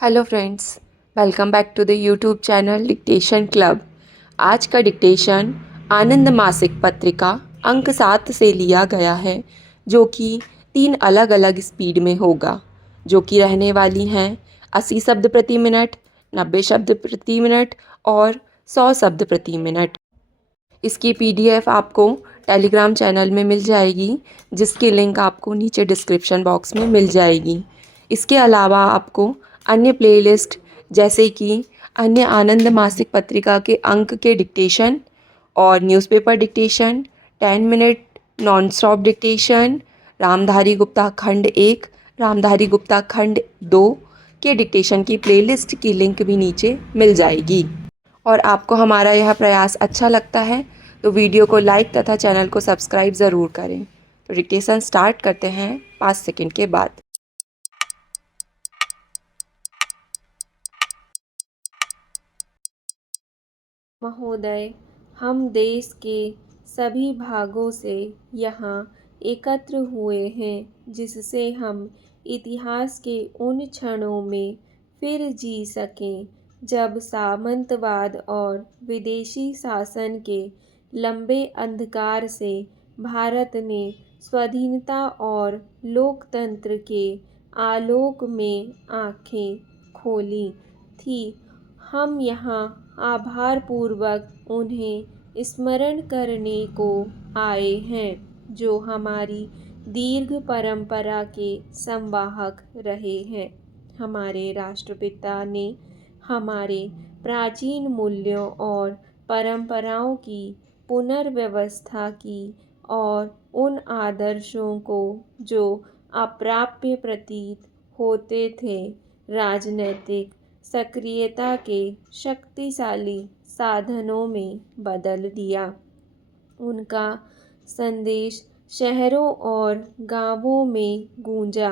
Hello friends, welcome back to the YouTube channel dictation club. आज का dictation आनंद मासिक पत्रिका अंक 7 से लिया गया है, जो कि 3 अलग अलग स्पीड में होगा, जो कि रहने वाली हैं 80 शब्द प्रति मिनट, 90 शब्द प्रति मिनट और 100 शब्द प्रति मिनट। इसकी पीडीएफ आपको टेलीग्राम चैनल में मिल जाएगी, जिसकी लिंक आपको नीचे डिस्क्रिप्शन बॉक्स में मिल जाएगी। इसके अलावा आपको अन्य प्लेलिस्ट जैसे कि अन्य आनंद मासिक पत्रिका के अंक के डिक्टेशन और newspaper dictation, 10 minute non stop dictation, Ramdhari Gupta खंड 1, रामधारी गुप्ता खंड 2 के डिक्टेशन की प्लेलिस्ट की लिंक भी नीचे मिल जाएगी। और आपको हमारा यह प्रयास अच्छा लगता है तो वीडियो को लाइक तथा चैनल को सब्सक्राइब ज़रूर करें। तो डिक्टेशन स्टार्ट करते हैं 5 सेकंड के बाद। महोदय, हम देश के सभी भागों से यहाँ एकत्र हुए हैं जिससे हम इतिहास के उन क्षणों में फिर जी सकें जब सामंतवाद और विदेशी शासन के लंबे अंधकार से भारत ने स्वाधीनता और लोकतंत्र के आलोक में आँखें खोली थी। हम यहाँ आभारपूर्वक उन्हें स्मरण करने को आए हैं जो हमारी दीर्घ परंपरा के संवाहक रहे हैं। हमारे राष्ट्रपिता ने हमारे प्राचीन मूल्यों और परंपराओं की पुनर्व्यवस्था की और उन आदर्शों को जो अप्राप्य प्रतीत होते थे राजनैतिक सक्रियता के शक्तिशाली साधनों में बदल दिया। उनका संदेश शहरों और गांवों में गूंजा।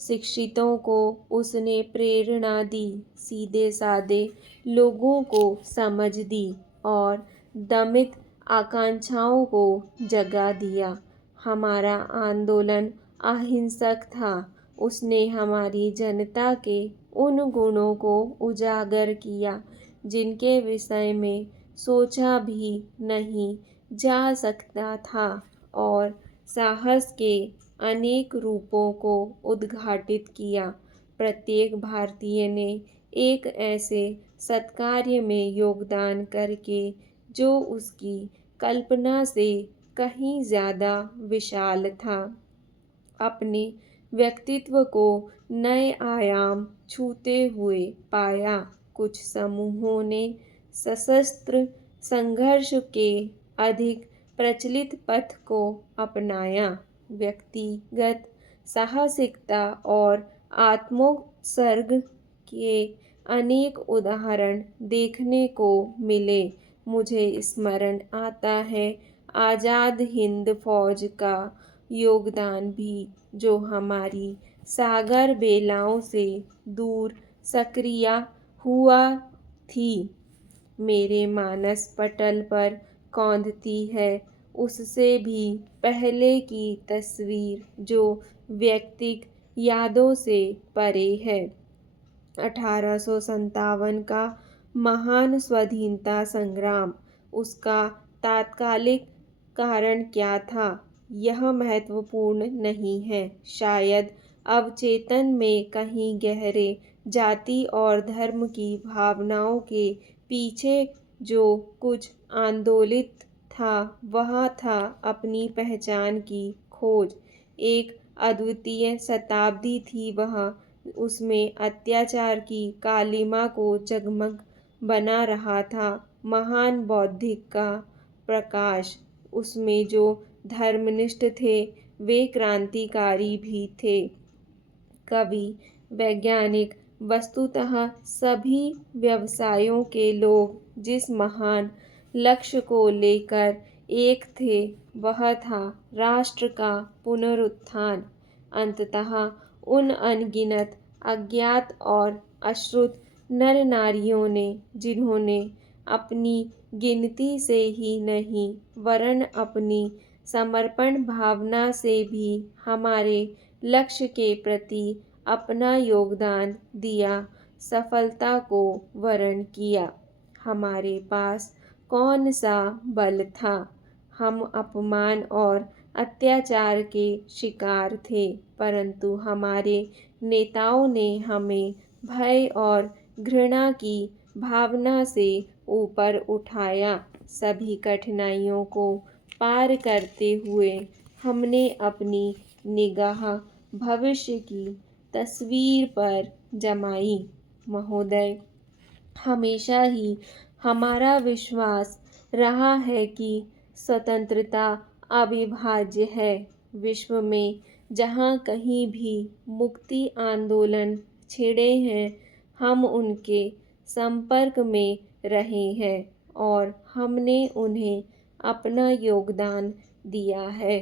शिक्षितों को उसने प्रेरणा दी, सीधे साधे लोगों को समझ दी और दमित आकांक्षाओं को जगा दिया। हमारा आंदोलन अहिंसक था। उसने हमारी जनता के उन गुणों को उजागर किया जिनके विषय में सोचा भी नहीं जा सकता था और साहस के अनेक रूपों को उद्घाटित किया। प्रत्येक भारतीय ने एक ऐसे सत्कार्य में योगदान करके जो उसकी कल्पना से कहीं ज़्यादा विशाल था, अपने व्यक्तित्व को नए आयाम छूते हुए पाया। कुछ समूहों ने सशस्त्र संघर्ष के अधिक प्रचलित पथ को अपनाया। व्यक्तिगत साहसिकता और आत्मोत्सर्ग के अनेक उदाहरण देखने को मिले। मुझे स्मरण आता है आज़ाद हिंद फौज का योगदान भी, जो हमारी सागर बेलाओं से दूर सक्रिय हुआ थी। मेरे मानस पटल पर कौंधती है उससे भी पहले की तस्वीर जो व्यक्तिगत यादों से परे है। 1857 का महान स्वाधीनता संग्राम, उसका तात्कालिक कारण क्या था यह महत्वपूर्ण नहीं है। शायद अवचेतन में कहीं गहरे जाति और धर्म की भावनाओं के पीछे जो कुछ आंदोलित था वह था अपनी पहचान की खोज। एक अद्वितीय शताब्दी थी वह, उसमें अत्याचार की कालिमा को जगमग बना रहा था महान बौद्धिक का प्रकाश। उसमें जो धर्मनिष्ठ थे वे क्रांतिकारी भी थे। कवि, वैज्ञानिक, वस्तुतः सभी व्यवसायों के लोग जिस महान लक्ष्य को लेकर एक थे वह था राष्ट्र का पुनरुत्थान। अंततः उन अनगिनत अज्ञात और अश्रुत नर नारियों ने, जिन्होंने अपनी गिनती से ही नहीं वरन अपनी समर्पण भावना से भी हमारे लक्ष्य के प्रति अपना योगदान दिया, सफलता को वरण किया। हमारे पास कौन सा बल था? हम अपमान और अत्याचार के शिकार थे, परंतु हमारे नेताओं ने हमें भय और घृणा की भावना से ऊपर उठाया। सभी कठिनाइयों को पार करते हुए हमने अपनी निगाह भविष्य की तस्वीर पर जमाई। महोदय, हमेशा ही हमारा विश्वास रहा है कि स्वतंत्रता अविभाज्य है। विश्व में जहाँ कहीं भी मुक्ति आंदोलन छिड़े हैं, हम उनके संपर्क में रहे हैं और हमने उन्हें अपना योगदान दिया है।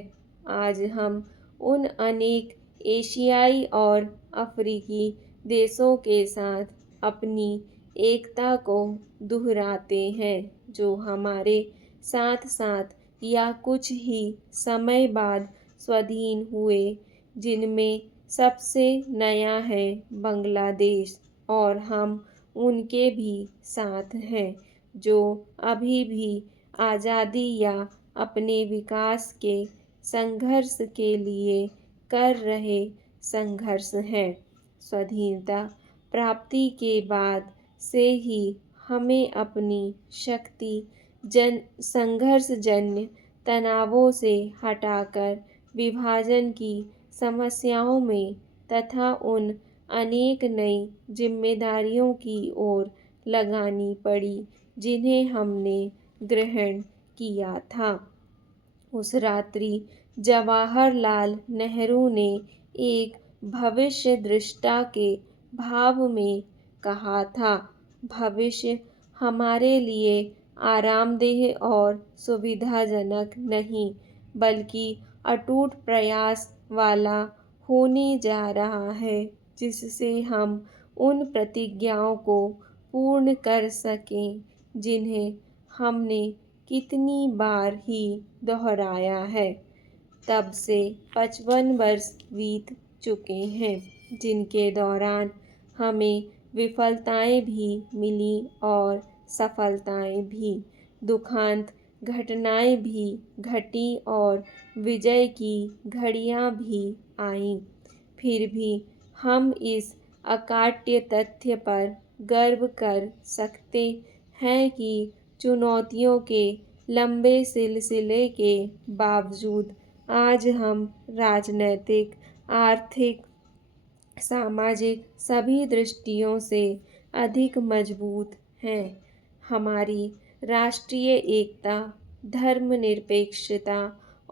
आज हम उन अनेक एशियाई और अफ्रीकी देशों के साथ अपनी एकता को दोहराते हैं, जो हमारे साथ साथ या कुछ ही समय बाद स्वाधीन हुए, जिनमें सबसे नया है बांग्लादेश, और हम उनके भी साथ हैं, जो अभी भी आज़ादी या अपने विकास के संघर्ष के लिए कर रहे संघर्ष हैं। स्वाधीनता प्राप्ति के बाद से ही हमें अपनी शक्ति संघर्षजन्य तनावों से हटाकर विभाजन की समस्याओं में तथा उन अनेक नई जिम्मेदारियों की ओर लगानी पड़ी, जिन्हें हमने ग्रहण किया था। उस रात्रि जवाहरलाल नेहरू ने एक भविष्य दृष्टा के भाव में कहा था, भविष्य हमारे लिए आरामदेह और सुविधाजनक नहीं, बल्कि अटूट प्रयास वाला होने जा रहा है, जिससे हम उन प्रतिज्ञाओं को पूर्ण कर सकें, जिन्हें हमने कितनी बार ही दोहराया है। तब से 55 वर्ष बीत चुके हैं, जिनके दौरान हमें विफलताएं भी मिली और सफलताएं भी, दुखांत घटनाएं भी घटी और विजय की घड़ियां भी आईं। फिर भी हम इस अकाट्य तथ्य पर गर्व कर सकते हैं कि चुनौतियों के लंबे सिलसिले के बावजूद आज हम राजनैतिक, आर्थिक, सामाजिक सभी दृष्टियों से अधिक मजबूत हैं। हमारी राष्ट्रीय एकता, धर्मनिरपेक्षता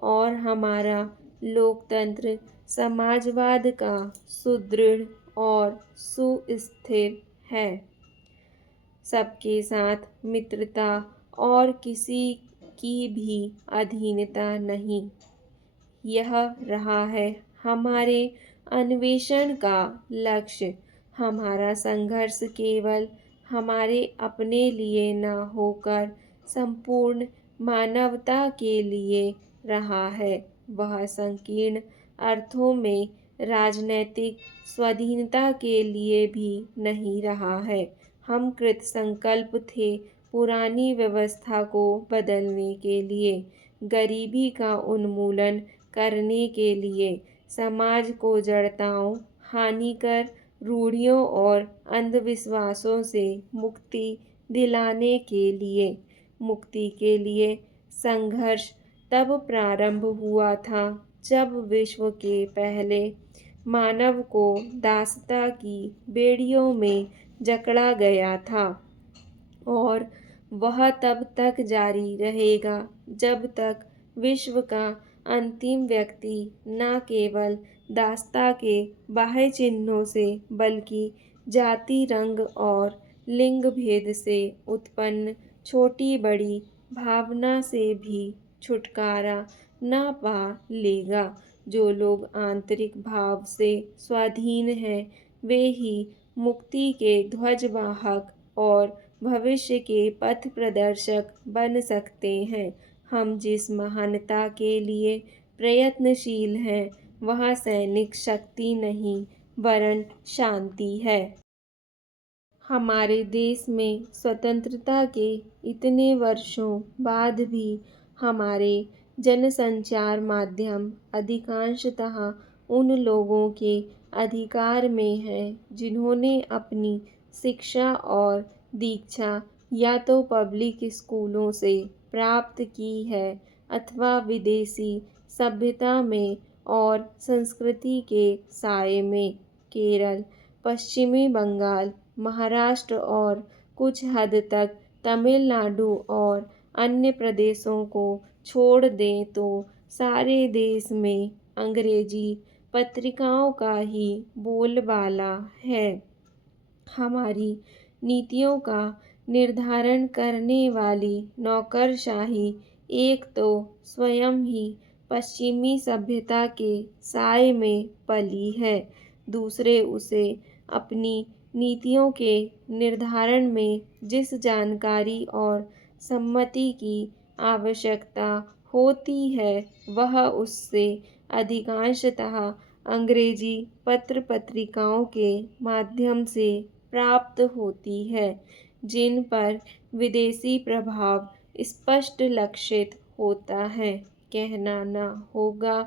और हमारा लोकतंत्र समाजवाद का सुदृढ़ और सुस्थिर है। सबके साथ मित्रता और किसी की भी अधीनता नहीं, यह रहा है हमारे अन्वेषण का लक्ष्य। हमारा संघर्ष केवल हमारे अपने लिए न होकर संपूर्ण मानवता के लिए रहा है। वह संकीर्ण अर्थों में राजनैतिक स्वाधीनता के लिए भी नहीं रहा है। हम कृत संकल्प थे पुरानी व्यवस्था को बदलने के लिए, गरीबी का उन्मूलन करने के लिए, समाज को जड़ताओं, हानिकर रूढ़ियों और अंधविश्वासों से मुक्ति दिलाने के लिए। मुक्ति के लिए संघर्ष तब प्रारंभ हुआ था जब विश्व के पहले मानव को दासता की बेड़ियों में जकड़ा गया था, और वह तब तक जारी रहेगा जब तक विश्व का अंतिम व्यक्ति न केवल दासता के बाह्य चिन्हों से, बल्कि जाति, रंग और लिंग भेद से उत्पन्न छोटी बड़ी भावना से भी छुटकारा न पा लेगा। जो लोग आंतरिक भाव से स्वाधीन हैं, वे ही मुक्ति के ध्वजवाहक और भविष्य के पथ प्रदर्शक बन सकते हैं। हम जिस महानता के लिए प्रयत्नशील हैं, वह सैनिक शक्ति नहीं, वरन शांति है। हमारे देश में स्वतंत्रता के इतने वर्षों बाद भी हमारे जनसंचार माध्यम अधिकांशतः उन लोगों के अधिकार में है जिन्होंने अपनी शिक्षा और दीक्षा या तो पब्लिक स्कूलों से प्राप्त की है अथवा विदेशी सभ्यता में और संस्कृति के साए में। केरल, पश्चिमी बंगाल, महाराष्ट्र और कुछ हद तक तमिलनाडु और अन्य प्रदेशों को छोड़ दें तो सारे देश में अंग्रेजी पत्रिकाओं का ही बोलबाला है। हमारी नीतियों का निर्धारण करने वाली नौकरशाही एक तो स्वयं ही पश्चिमी सभ्यता के साए में पली है, दूसरे उसे अपनी नीतियों के निर्धारण में जिस जानकारी और सम्मति की आवश्यकता होती है वह उससे अधिकांशतः अंग्रेजी पत्र पत्रिकाओं के माध्यम से प्राप्त होती है, जिन पर विदेशी प्रभाव स्पष्ट लक्षित होता है। कहना न होगा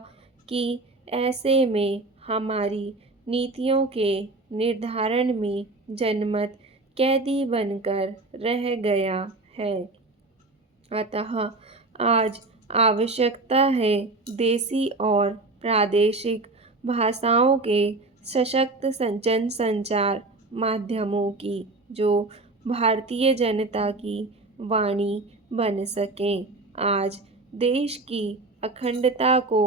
कि ऐसे में हमारी नीतियों के निर्धारण में जनमत कैदी बनकर रह गया है। अतः आज आवश्यकता है देशी और प्रादेशिक भाषाओं के सशक्त जनसंचार माध्यमों की, जो भारतीय जनता की वाणी बन सकें। आज देश की अखंडता को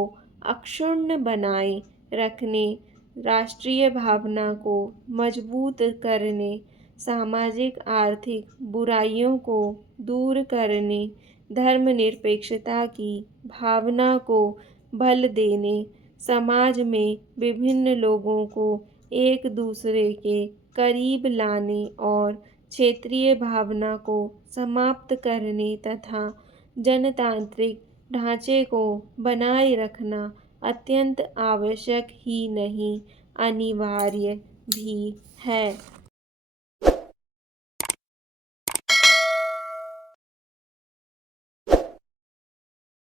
अक्षुण्ण बनाए रखने, राष्ट्रीय भावना को मजबूत करने, सामाजिक आर्थिक बुराइयों को दूर करने, धर्मनिरपेक्षता की भावना को बल देने, समाज में विभिन्न लोगों को एक दूसरे के करीब लाने और क्षेत्रीय भावना को समाप्त करने तथा जनतांत्रिक ढांचे को बनाए रखना अत्यंत आवश्यक ही नहीं, अनिवार्य भी है।